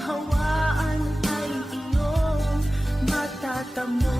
ginhawaan ay iyong matatamo.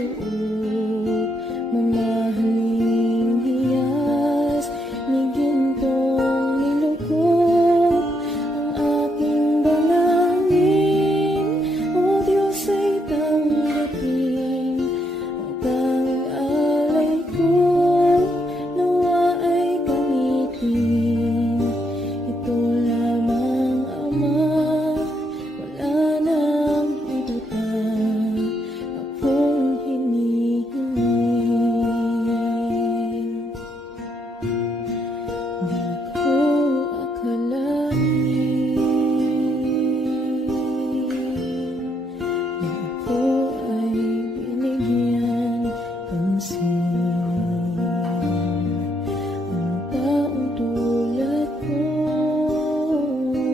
kaloob, mamahaling hiyas ni gintong nilukop ang aking dalangin. O Diyos ay tanggapin ang tanging alay ko, nawa ay gamitin. Ito lamang, Ama, wala nang iba pa akong hinihiling. Di ko akalain na ako ay binigyan pansin. Ang taong tulad ko di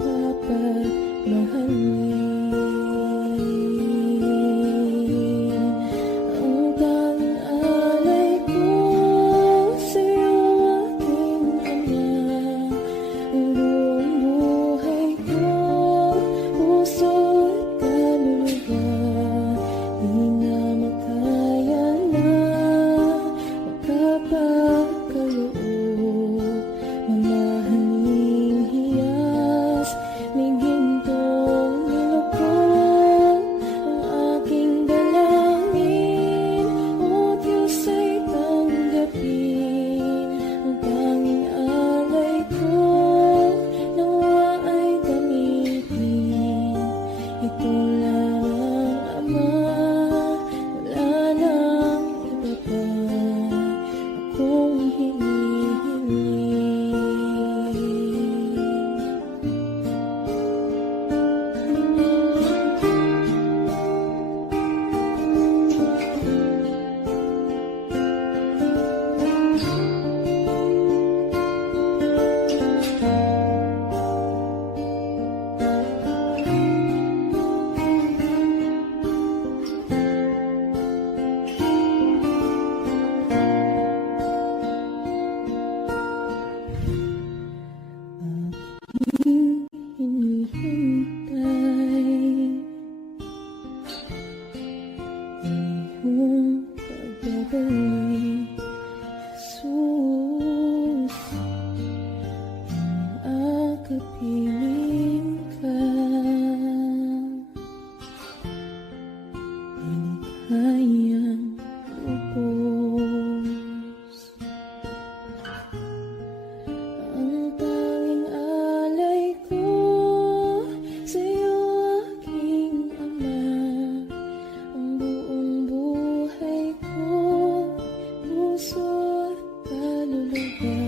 dapat mahalin. Ang tanging alay ko sa'yo, aking Ama, ang buong buhay ko, puso at kaluluwa, di na makaya na magkapakaloob, mamahaling hiyas ni gintong nilukop ang aking dalangin. O Diyos ay tanggapin ang tanging alay ko, nawa ay gamitin. Ito lamang, Ama, wala nang iba pa akong hinihiling. Aking hinihintay iyong pagbabalik, Jesus. Ang akapiling ka, nilikayang lubos. Ang tanging alay ko sa'yo, aking Ama, ang buong buhay ko, puso at kaluluwa,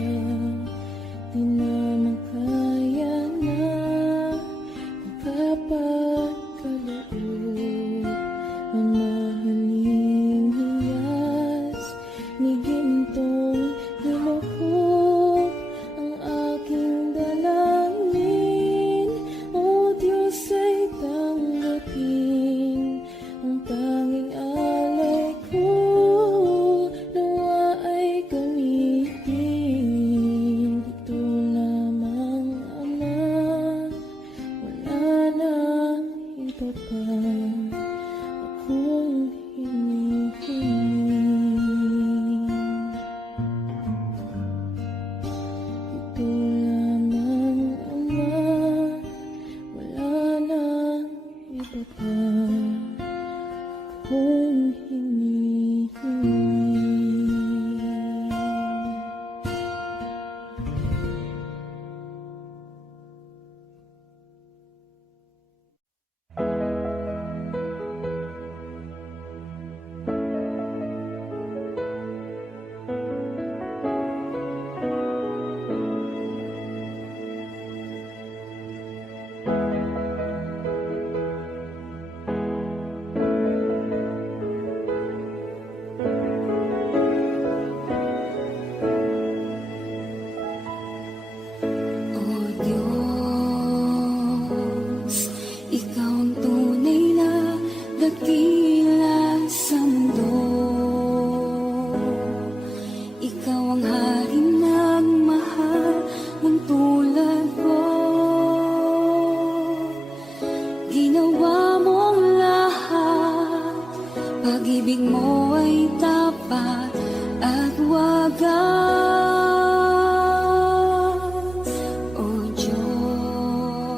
di na makaya na magkapakaloob, mamahaling hiyas ni gintong nilukop ang aking dalangin. O Diyos ay tanggapin ang tanging alay ko, nawa ay gamitin. Ito lamang, Ama, wala nang iba pa akong hinihiling. Ito lamang, Ama, wala nang iba pa akong hinihiling. Ginawa mong pag-ibig mo ay tapat at wagas. O Diyos,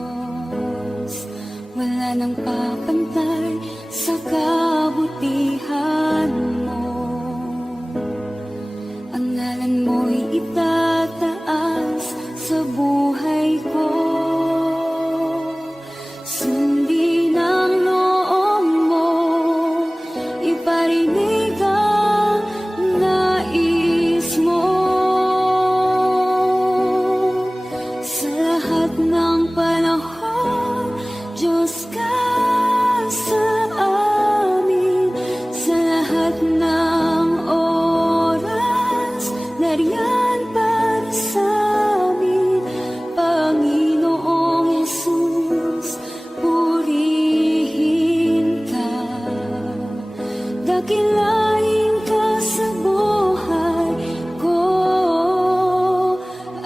wala nang papantay sa kabutihan mo. Ang ngalan mo'y itataas sa buhay ko. Sundin ang loob mo, iparinig ang nais mo. Sa lahat ng panahon, Diyos ka sa amin. Sa lahat ng oras, nariyan para sa amin. Panginoong Jesus, purihin ka. Dakilain ka sa buhay ko,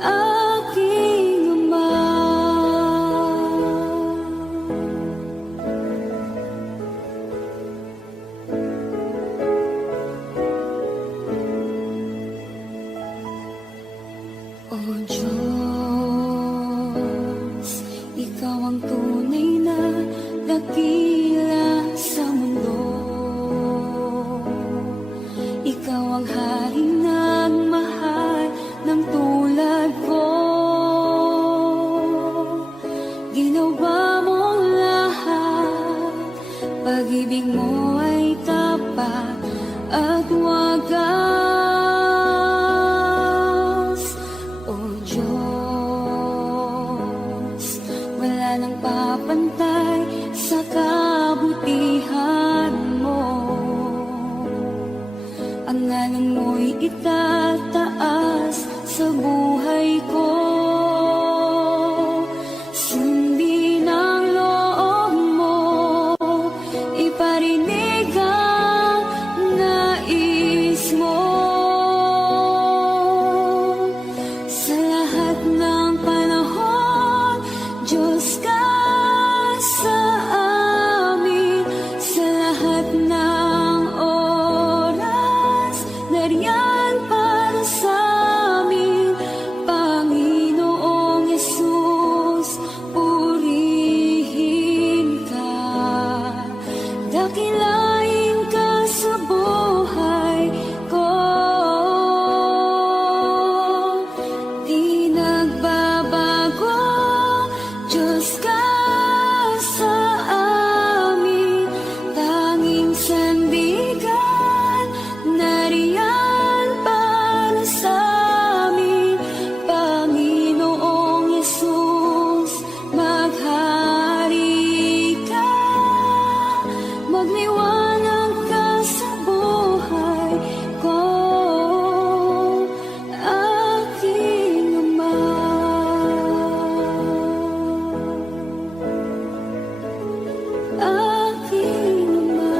aking Ama. O Diyos, Ikaw ang tunay na dakila sa mundo. Ikaw ang haring nagmahal ng tulad ko. Ginawa mo lahat, pag-ibig mo ay tapat at wagas. O Diyos, wala nang papantay sa kabutihan mo. Ang ngalan mo'y itataas sa buhay ko. Sundin ang loob mo, iparinig ang nais mo. Sa lahat ng panahon, Diyos ka sa amin. Sa lahat ng oras, nariyan para sa amin. Panginoong Jesus, purihin ka. Dakilain ka sa buhay ko. Di nagbabago, Diyos ka sa amin. Tanging sandigan, nariyan para sa amin. Panginoong Jesus, maghari ka. Magliwanag ka sa buhay ko, aking Ama. Aking Ama.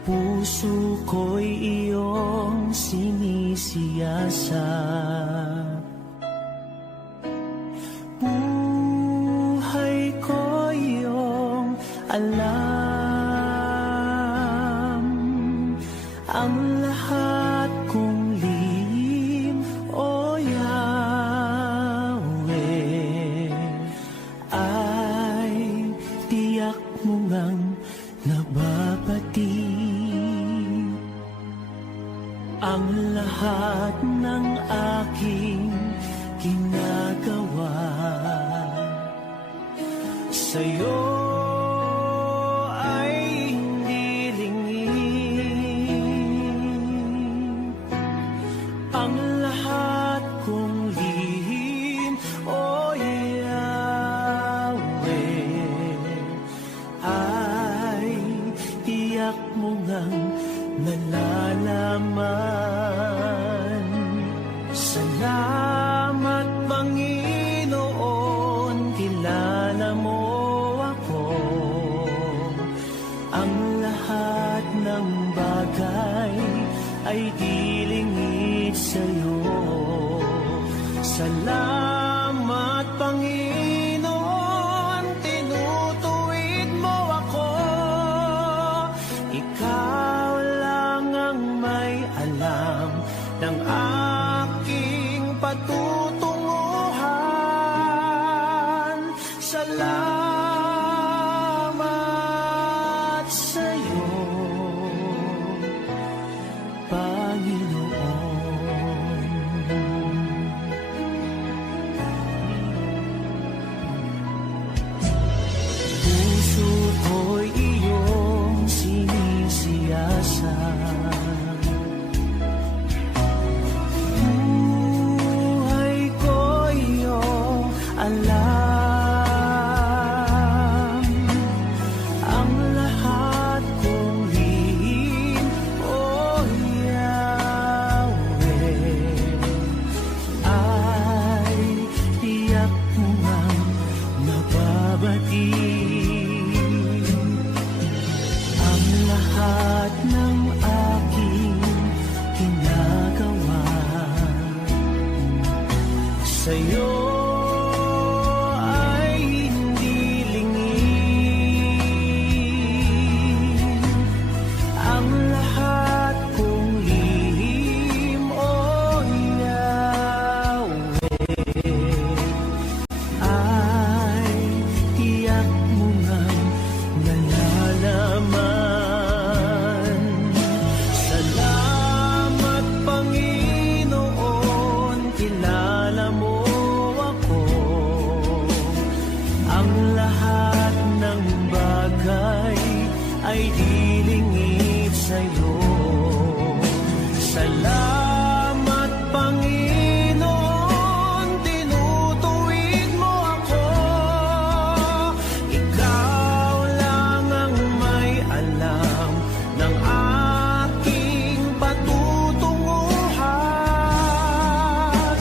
Puso ko'y iyong sinisiyasat. Buhay ko iyong alam. Ang lahat kong lihim, o Yahweh, ay tiyak mo ngang nababati. ang lahat ng aking ginagawa. Sa'yo ay hindi lingid ang lahat kong lihim, o Yahweh, ay tiyak mo ngang nalalaman. Salamat, Panginoon, kilala mo ako. Ang lahat ng bagay ay dilingid sa'yo. Salamat, Panginoon, tinutuwid mo ako. Ikaw lang ang may alam ng aking patutunguhan. Salamat sa'yo, Panginoon. Puso ko'y iyong sinisiyasat, buhay ko iyong alam. Ang lahat kong lihim, o Yahweh, ay tiyak mo ngang nababati. Ang lahat ng aking ginagawa sa'yo ay hindi lingid. Ang lahat kong lihim, o Yahweh, ay tiyak mo ngang nalalaman. Salamat, Panginoon, kilala mo ako. Ang lahat ng bagay ay dilingid sa'yo. Salamat, Panginoon, tinutuwid mo ako. Ikaw lang ang may alam ng aking patutunguhan.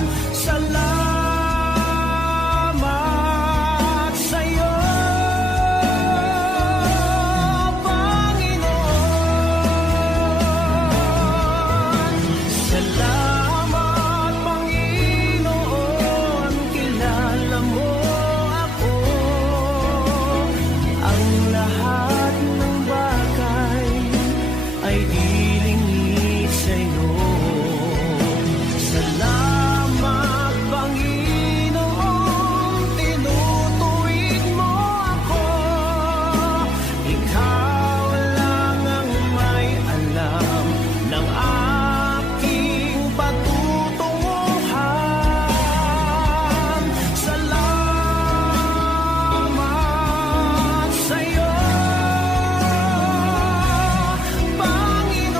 Salamat sa'yo, Panginoon. Salamat, Panginoon, kilala mo ako. Ang lahat ng bagay ay dilingid sa'yo. Salamat, Panginoon, tinutuwid mo ako. Ikaw lang ang may alam ng aking patutunguhan. Salamat sa'yo, Panginoon.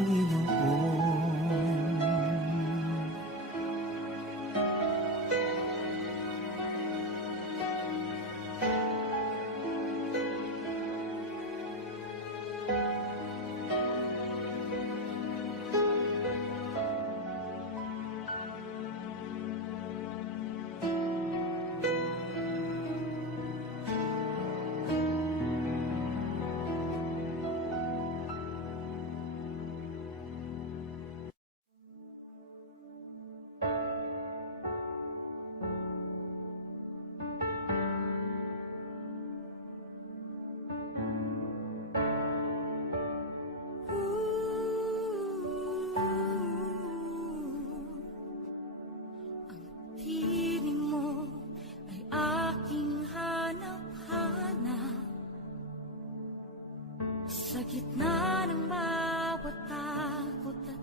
Panginoon. Ang tinig mo ay aking hanap-hanap. Sa gitna ng bawat takot at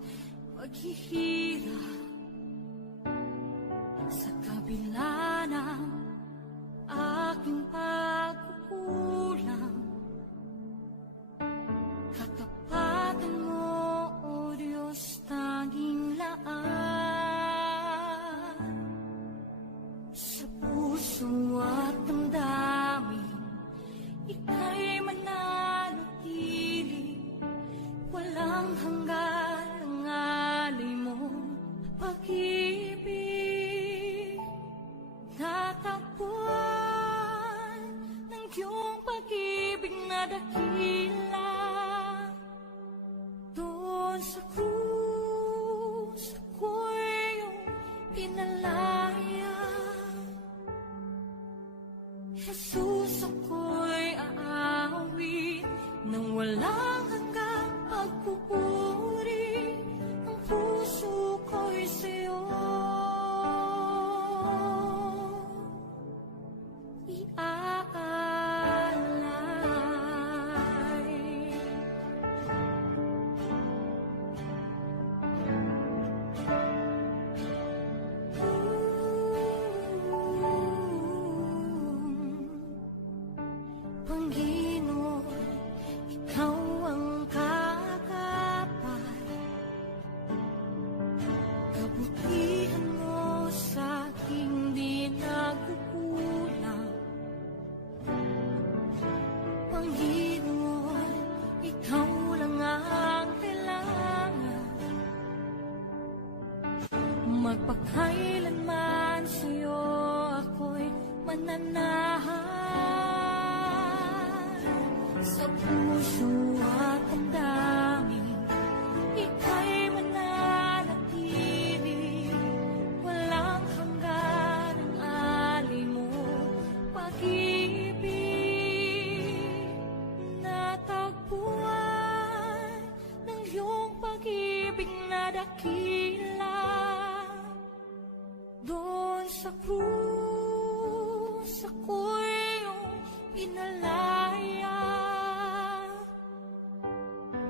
paghihirap, sa kabila ng aking pagkukulang, katapatan mo, O Diyos, tanging laan. Sa puso at damdamin, ika'y mananatili. Walang hanggan ang alay mong pag-ibig. Natagpuan ng iyong pag-ibig na dakila. Doon sa krus, ako'y iyong pinalaya. Jesus, ako'y aawit nang walang hanggang pagpupuri. Ang puso ko'y sa'yo iaalay. Panginoon, ikaw ang kagapay. Kabutihan mo sa aking di nagkukulang. Panginoon, ikaw lang ang kailangan. Magpakailanman sa'yo ako'y mananahan. Sa puso at damdamin, ika'y mananatili. Walang hanggan ang alay mo pag-ibig. Natagpuan ng iyong pag-ibig na dakila. Doon sa krus, ako'y iyong pinalaya.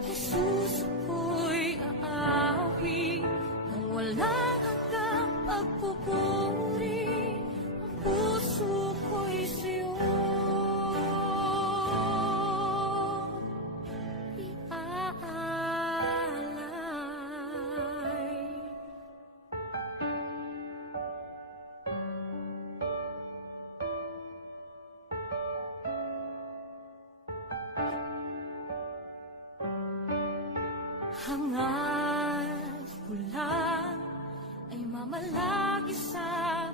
Jesus, ako'y aawit nang walang hanggang pagpupuri. Ang puso ko'y sa'yo iaalay. Hangad ko lang ay mamalagi sa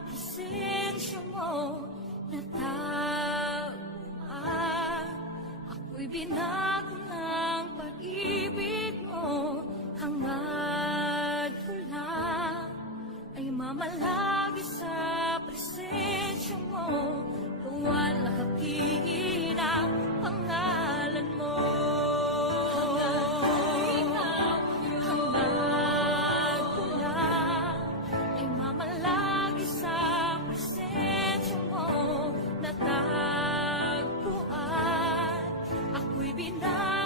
presensya mo. Natagpuan, ako'y binago ng pag-ibig mo. Hangad ko lang ay mamalagi sa presensya mo. Luwalhati ng pangalan mo. Natagpuan, ako'y binag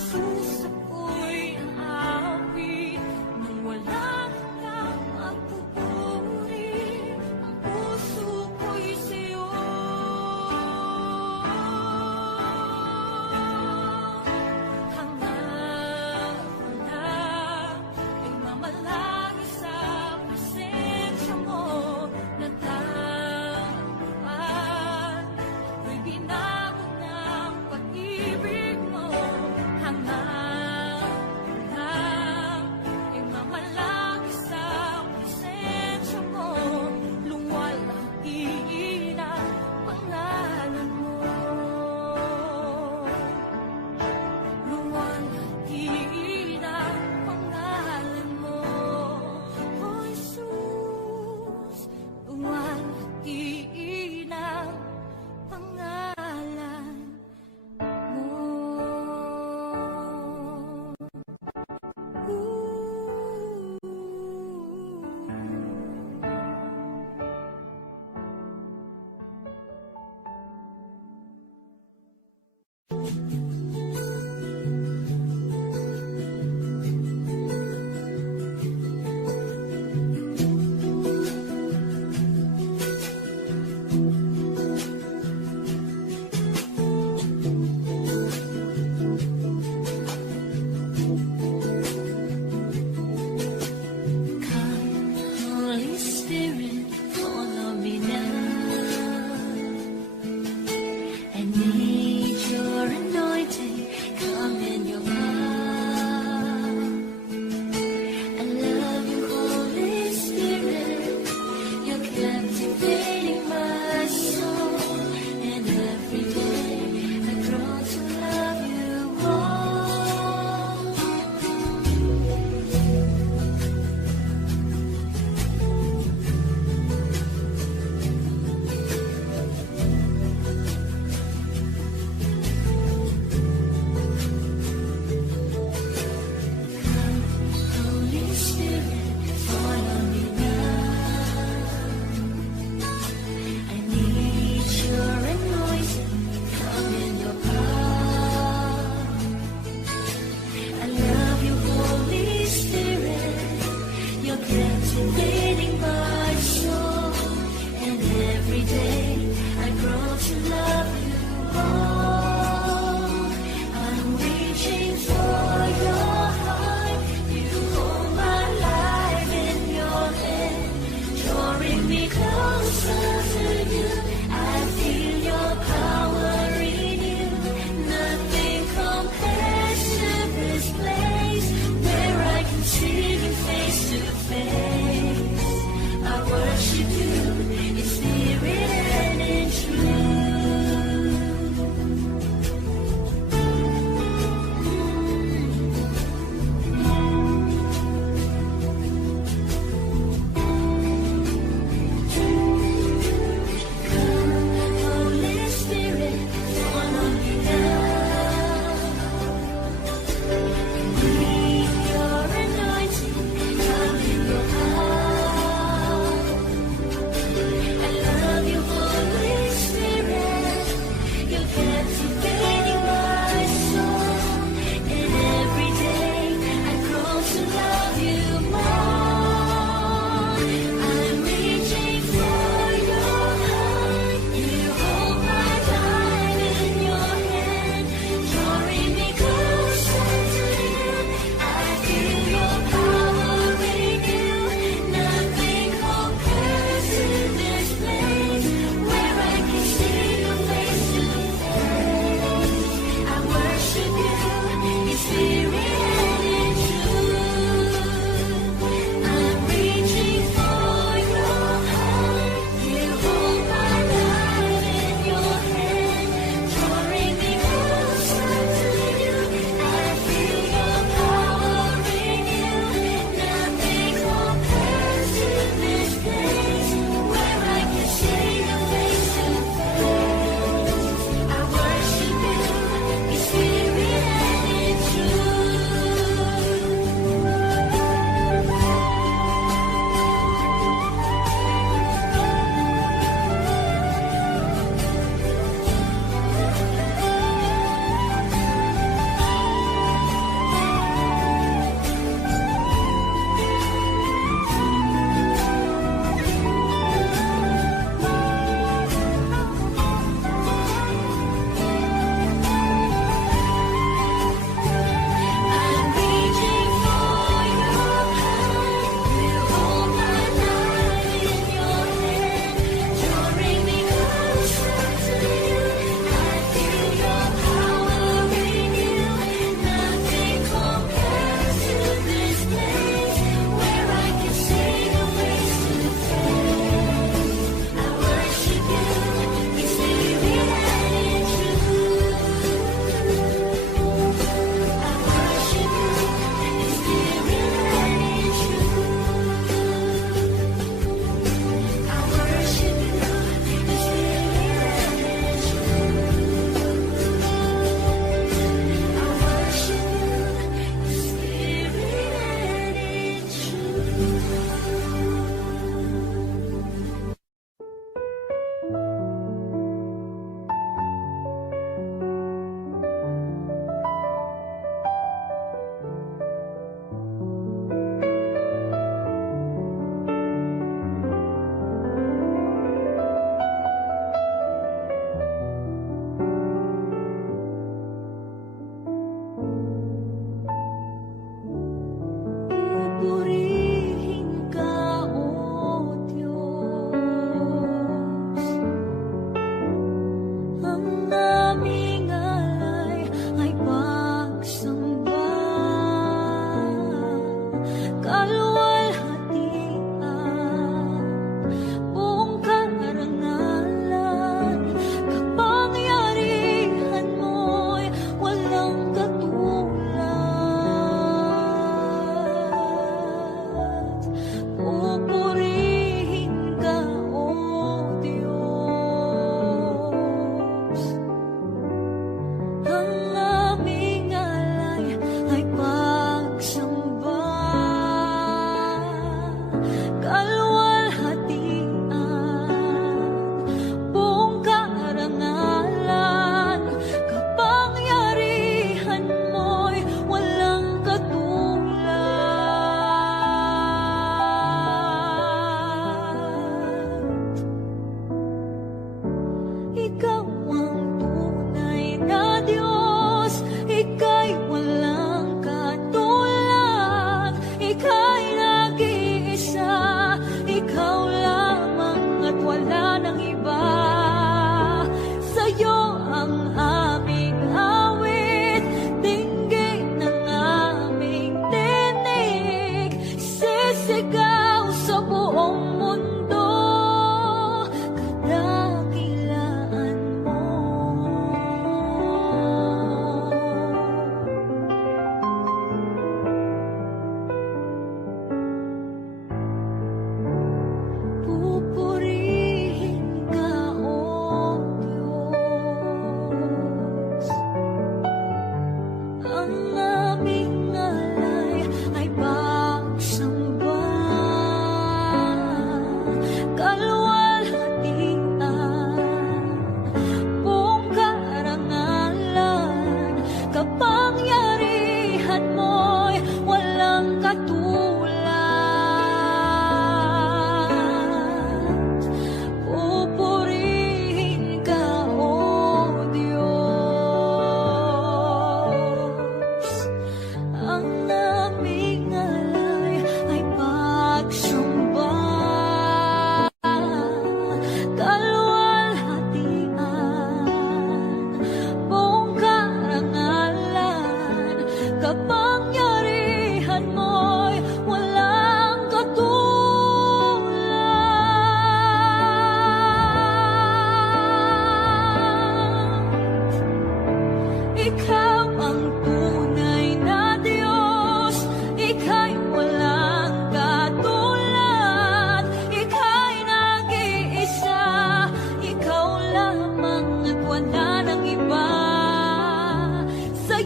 puso's ako'y naawit nang wala kang magpupuri. Ang puso ko'y sa'yo. Hanggang wala ay mamalagi sa presensya mo. Natagpuan ako'y binago ng pag-ibig mo. Hanggang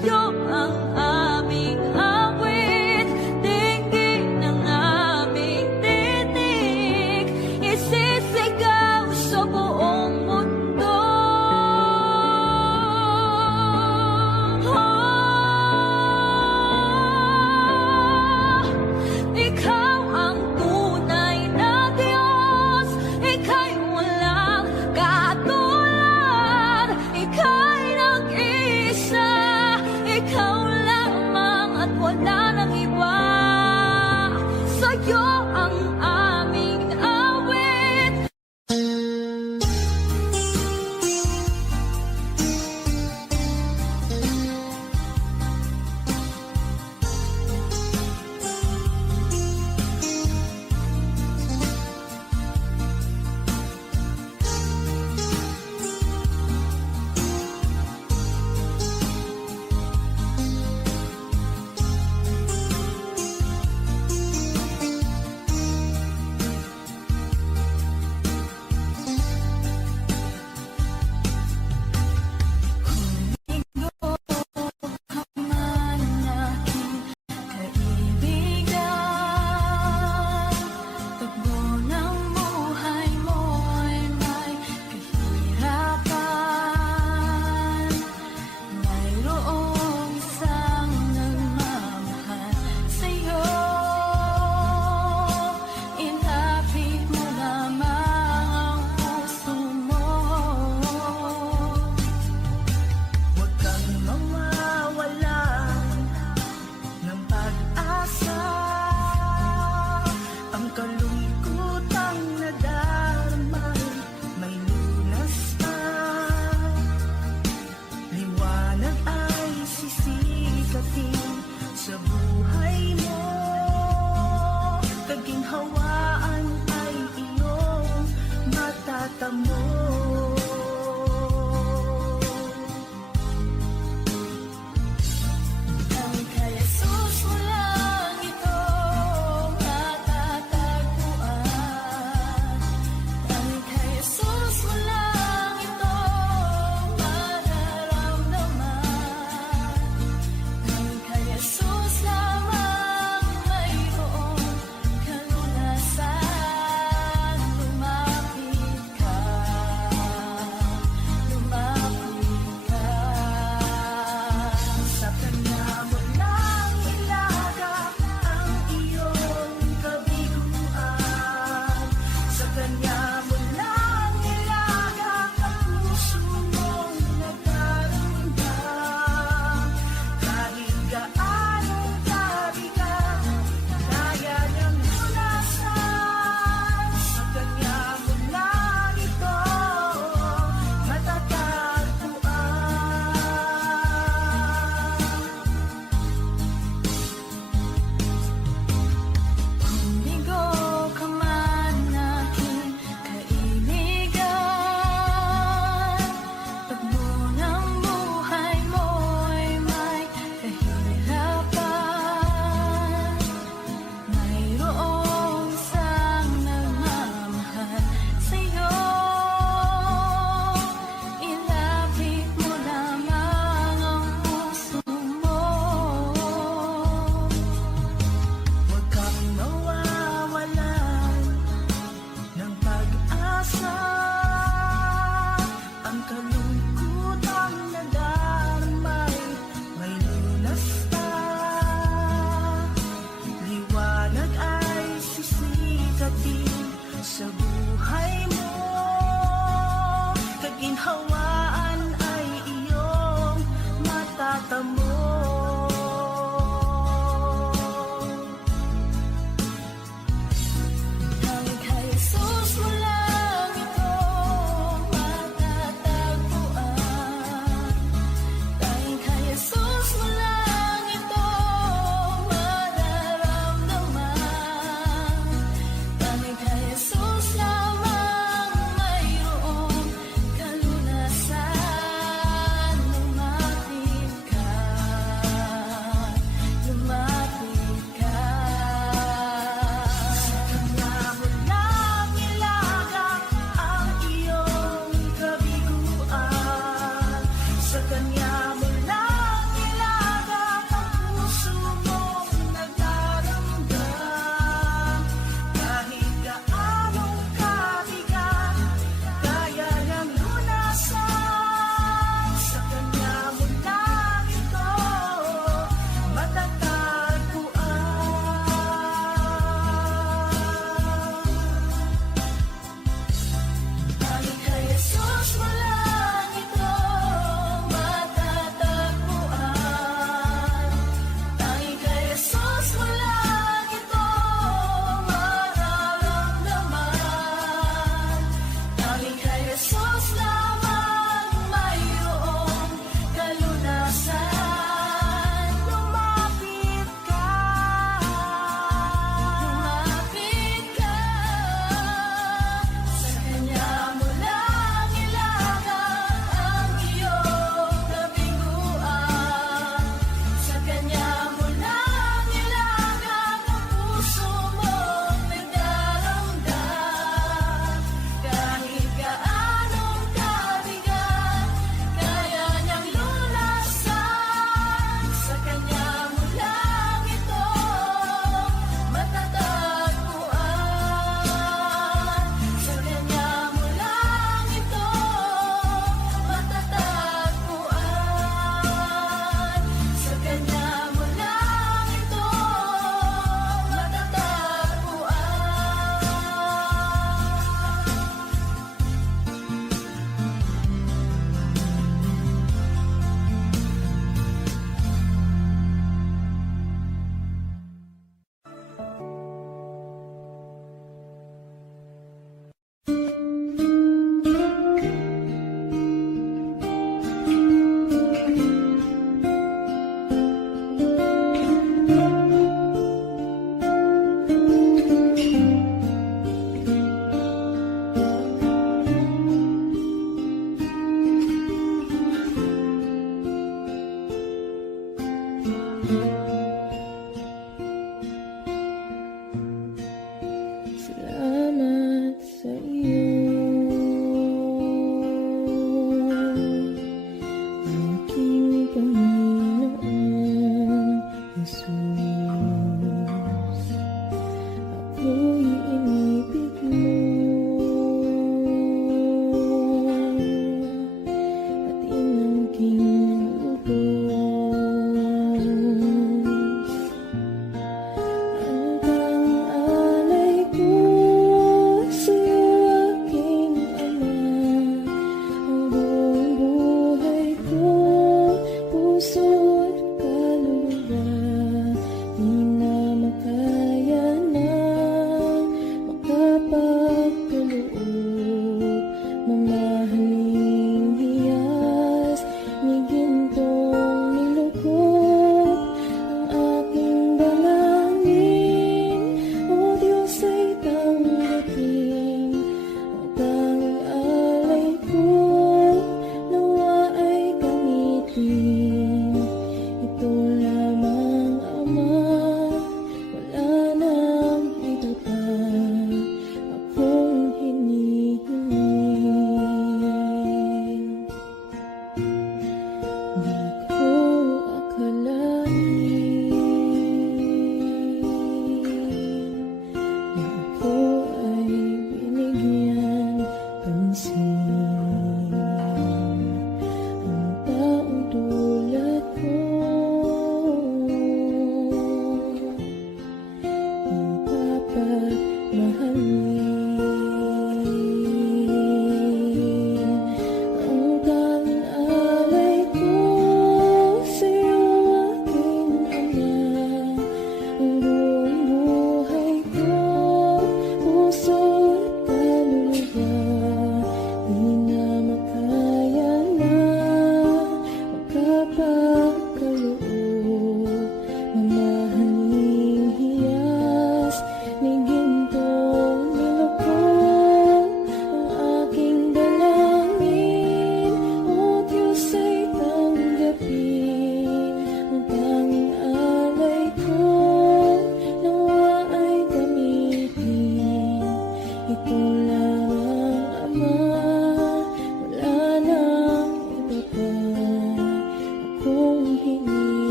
sa'yo ang aming awit, dinggin ng aming tinig, isisigaw sa buong mundo. Ikaw ang tunay na Diyos, ika'y walang katulad, ika'y nag-iisa, ikaw lamang at wala nang iba. Sa'yo ang aming awit. Kaibigan, takbo ng buhay mo ay may kahirapan. Mayroong isang nagmamahal sa'yo, ilapit mo lamang ang puso mo. Huwag kang mawawalan ng pag-asa. Ang kalungkutang nadarama may lunas na. Liwanag ay sisikatin sa buhay mo. Kaginhawaan ay iyong matatamo. Ang kay Jesus mo lang ito matatagpuan. Ang kay Jesus mo lang ito mararamdaman. Ang kay Jesus lamang mayroong kalunasan. Lumapit ka. Salamat sa iyo, aking Panginoong Jesus. Ako'y inibig mo at inangking lubos.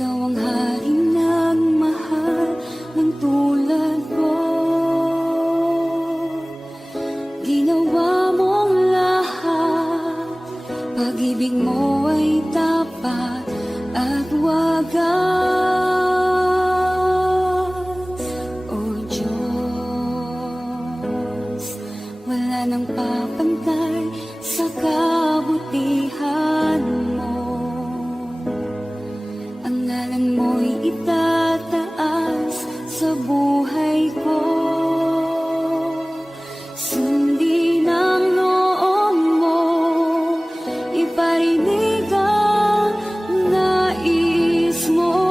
ikaw ang haring nagmahal ng tulad ko. Ginawa mong lahat, pag-ibig mo ay tapat at wagas. O Diyos, wala nang papantay sa kabutihan mo. Ang ngalan mo'y itataas sa buhay ko. Sundin ang loob mo, iparinig ang nais mo.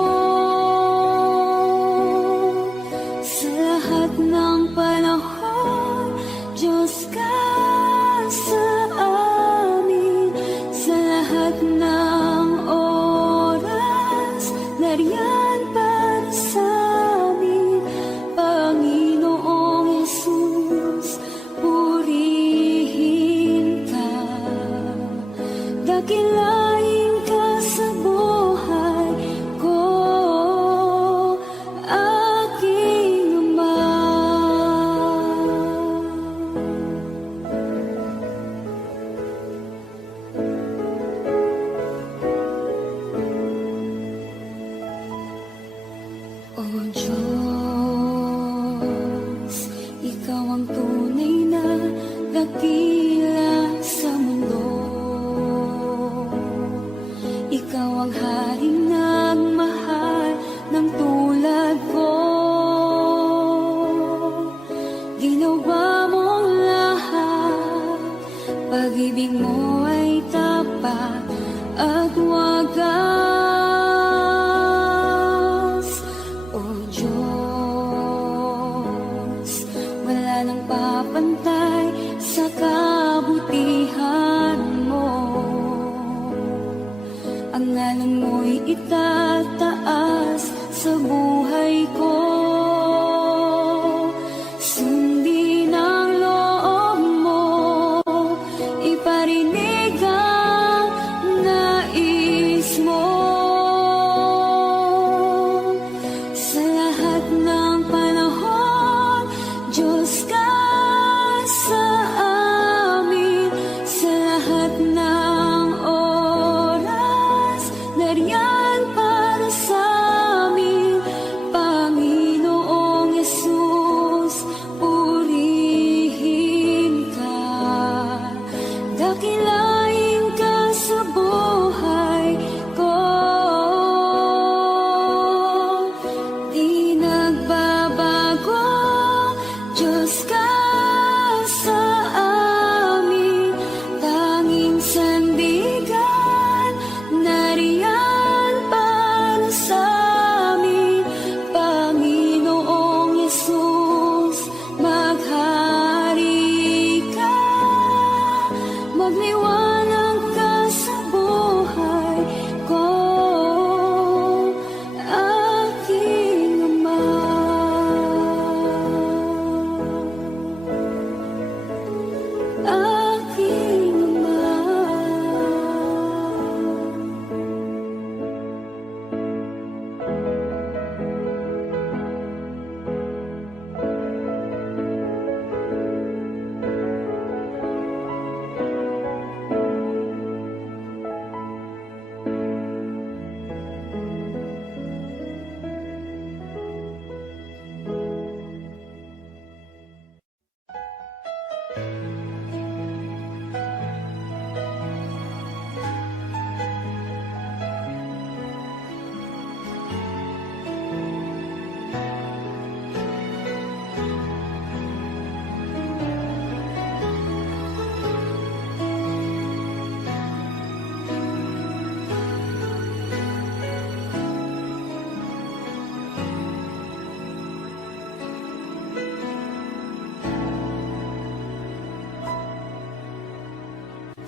Sa lahat ng panahon, Diyos ka sa amin. Sa lahat ng oras, nariyan para sa amin. Panginoong Jesus, purihin ka. Dakilain ka sa buhay ko, aking Ama. O Diyos, ikaw ang tunay na dakila sa mundo. Ikaw ang haring nagmahal ng tulad ko. Ginawa mong lahat, pag-ibig mo ay tapat at wagas. O Diyos, wala nang papantay sa kabutihan mo. Ang ngalan mo'y itataas sa buhay ko. Sundin ang loob mo, iparinig ang nais mo. Sa lahat ng panahon, Diyos ka sa amin. Sa lahat ng oras, nariyan para sa amin. Panginoong Jesus, purihin ka. Dakilain ka sa buhay ko. Di nagbabago, Diyos ka sa amin. Tanging sandigan, nariyan para sa amin. Panginoong Jesus, maghari ka. Magliwanag ka sa buhay ko, aking Ama. Aking Ama.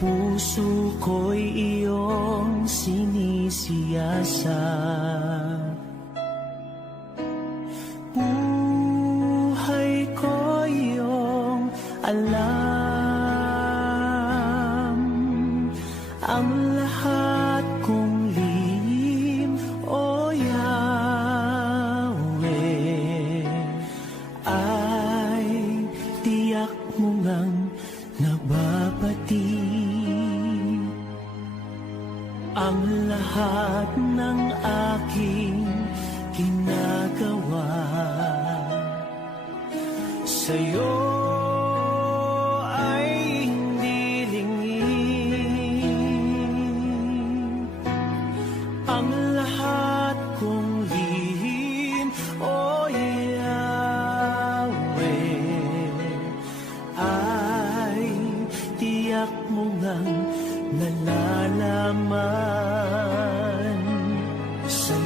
Puso ko'y iyong sinisiyasat. Buhay ko iyong alam. Ang lahat kong lihim o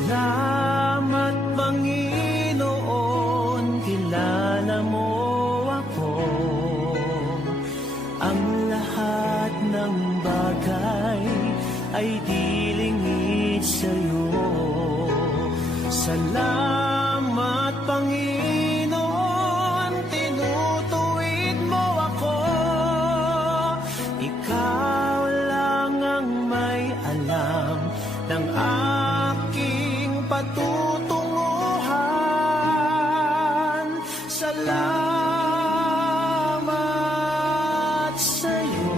Salamat Panginoon, kilala mo ako. Ang lahat ng bagay ay dilingid sa'yo. Salamat Panginoon, tinutuwid mo ako. Ikaw lang ang may alam ng aking patutunguhan. Salamat sa'yo,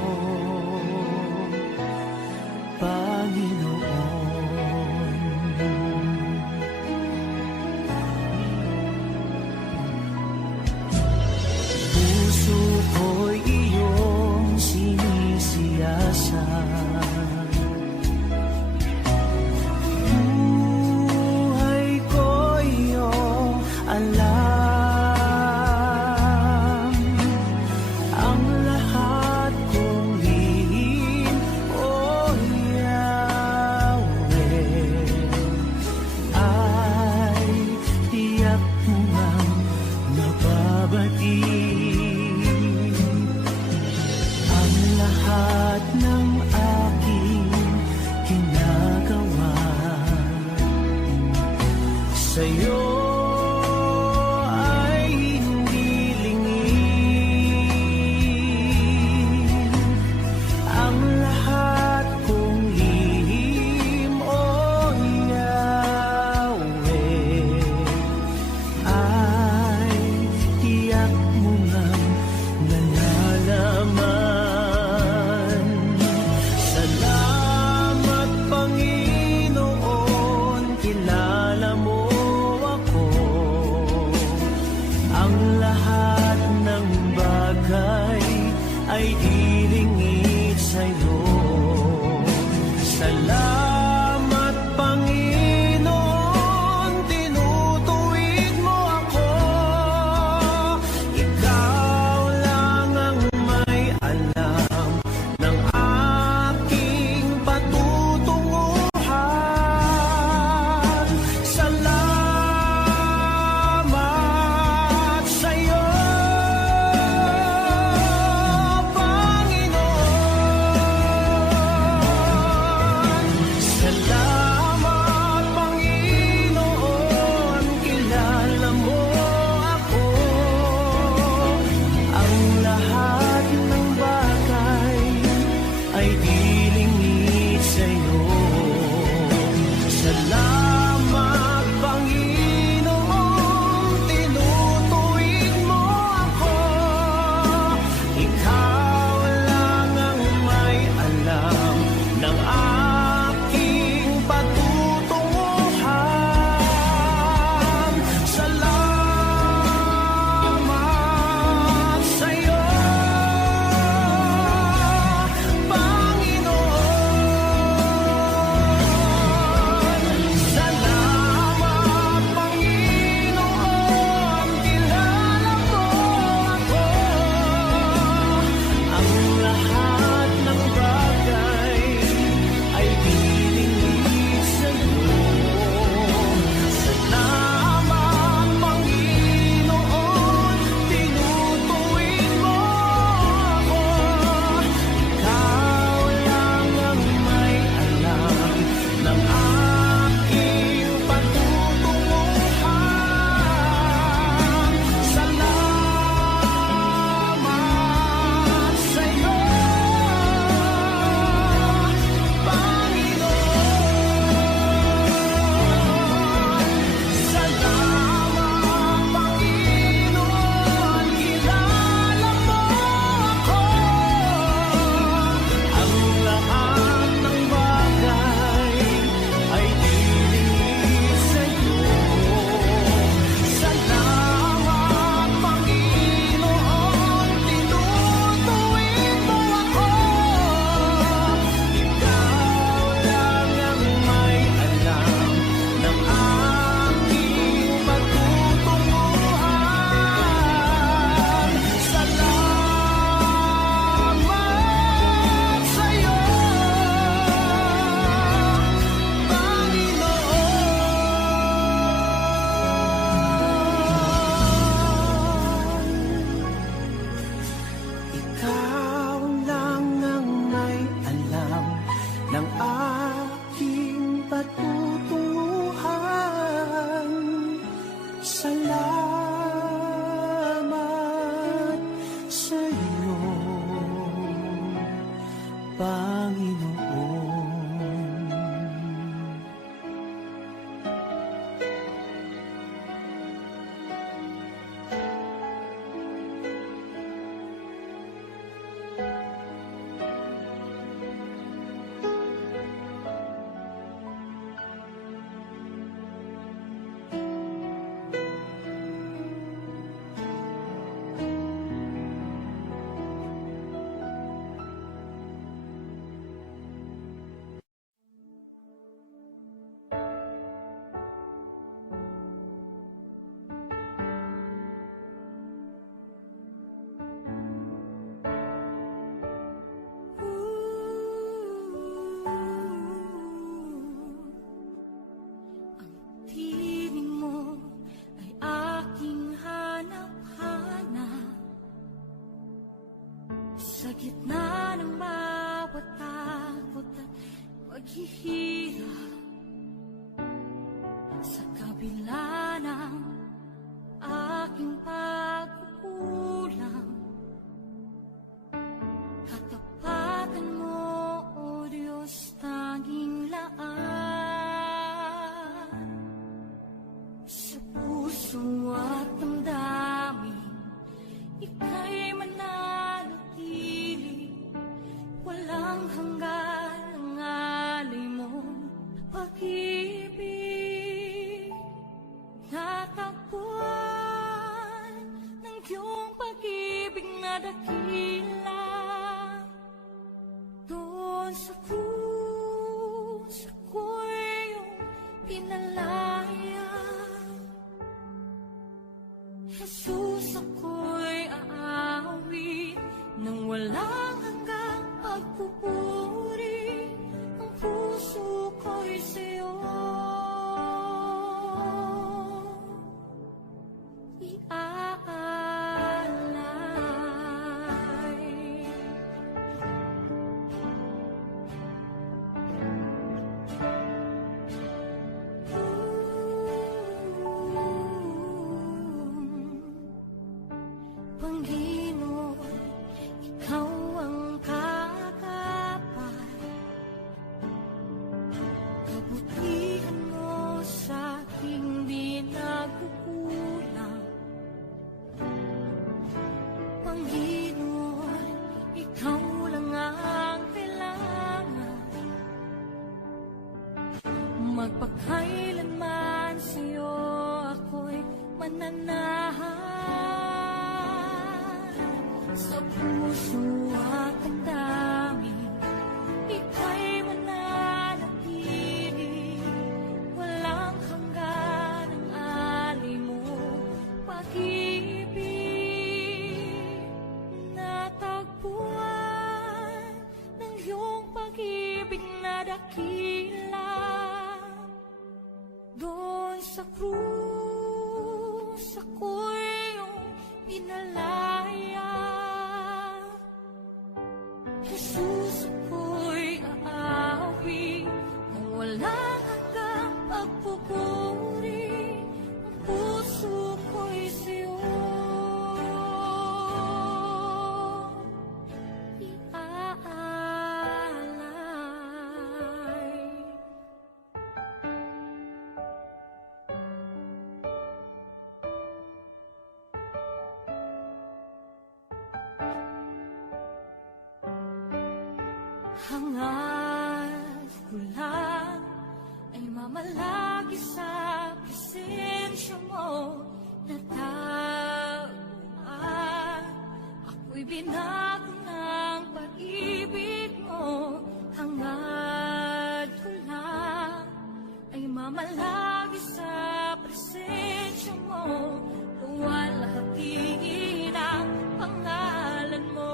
Panginoon. Puso ko'y iyong sinisiyasat. Buhay ko iyong alam. Ang lahat kong lihim, O Yahweh, ay tiyak mo ngang mababati. Ang lahat ng aking ginagawa sa'yo ay hindi lingid. Ang lahat kong lihim, O Yahweh, ay tiyak mo ngang nalalaman. Salamat Panginoon, kilala mo ako. gitna ng bawat takot at paghihirap, sa kabila ng aking pagkukulang, katapatan mo, O Diyos, tanging laan. Sa puso at damdamin, ika'y mananatili, walang hanggan ang alay mong pag-ibig. Natagpuan ng iyong pag-ibig na dakila, doon sa krus ako'y iyong pinalaya. Jesus, ako'y aawit ng walang hanggang pagpupuri. Ang puso ko'y sa'yo iaalay. Panginoon, ikaw ang kakapat, kabutihan mo sa aking di nagkukulang. Panginoon, ikaw lang ang kailangan, magpakailanman sa'yo ako'y mananahan. Sa puso at ang damdamin, ika'y mananatili, walang hanggan ang alay mo pag-ibig. Natagpuan ng iyong pag-ibig na dakila, doon sa krus ako'y iyong pinalaya. Jesus, ako'y aawit ng walang hanggang pagpupuri. Ang puso ko'y sa'yo iaalay. Hangad ko lang ay mamalagi sa presensya mo, natagpuan. Ako'y binago ng pag-ibig mo. Hangad ko lang ay mamalagi sa presensya mo, luwalhati ang pangalan mo.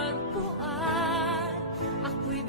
Natagpuan, ako'y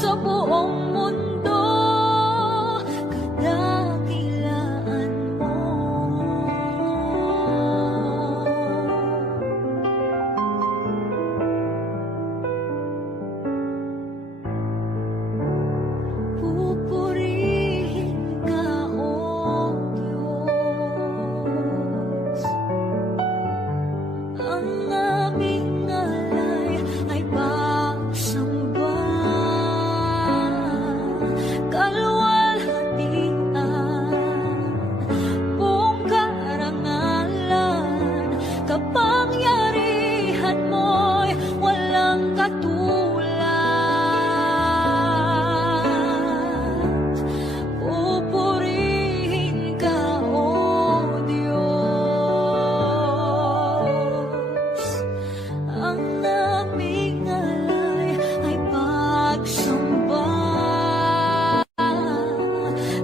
sa buong mundo, kadakilaan mo. Pupurihin ka, O Diyos. Ang aming alay ay pagsamba, kalwalhatian, buong karangalan, kapangyarihan mo'y walang katulad. Pupurihin ka, O Diyos. Ang aming alay ay pagsamba,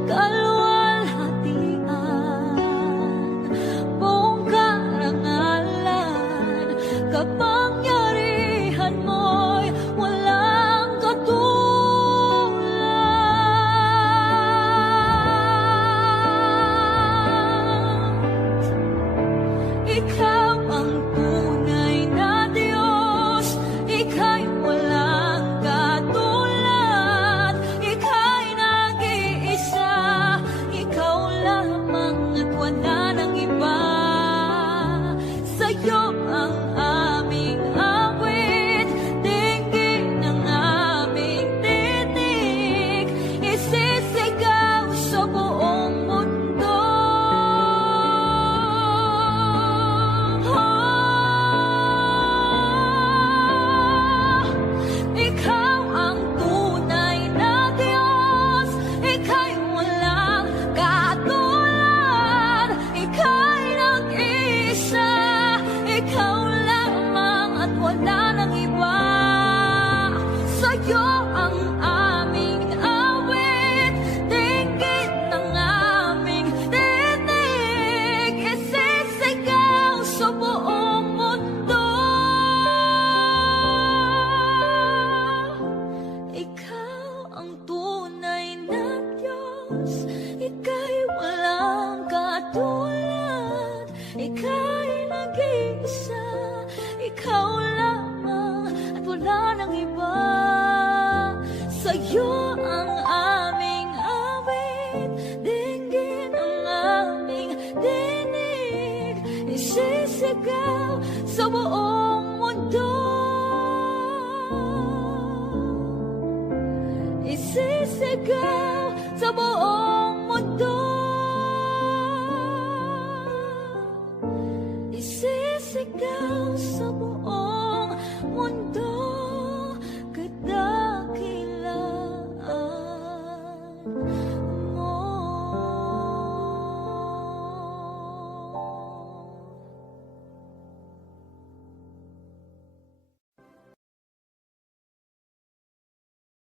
kalwalhatian, buong karangalan, kapangyarihan mo'y walang katulad. Ikaw ang tunay na Diyos, ika'y walang katulad, ika'y nag-iisa, ikaw lamang at wala nang iba. Sa'yo ang aming awit, dinggin ang aming tinig, isisigaw sa buong mundo. Ikaw ang tunay na Diyos, ika'y walang katulad, ika'y nag-iisa, ikaw lamang at wala nang iba. Sa'yo ang aming awit, dinggin ang aming tinig, isisigaw sa buong mundo. Ikaw ang tunay na Diyos, ika'y walang katulad, ika'y nag-iisa, ikaw lamang at wala nang iba. Sa'yo ang aming awit, dinggin ang aming dinig, isisigaw sa buong mundo. Isisigaw sa buong mundo. Isisigaw sa buong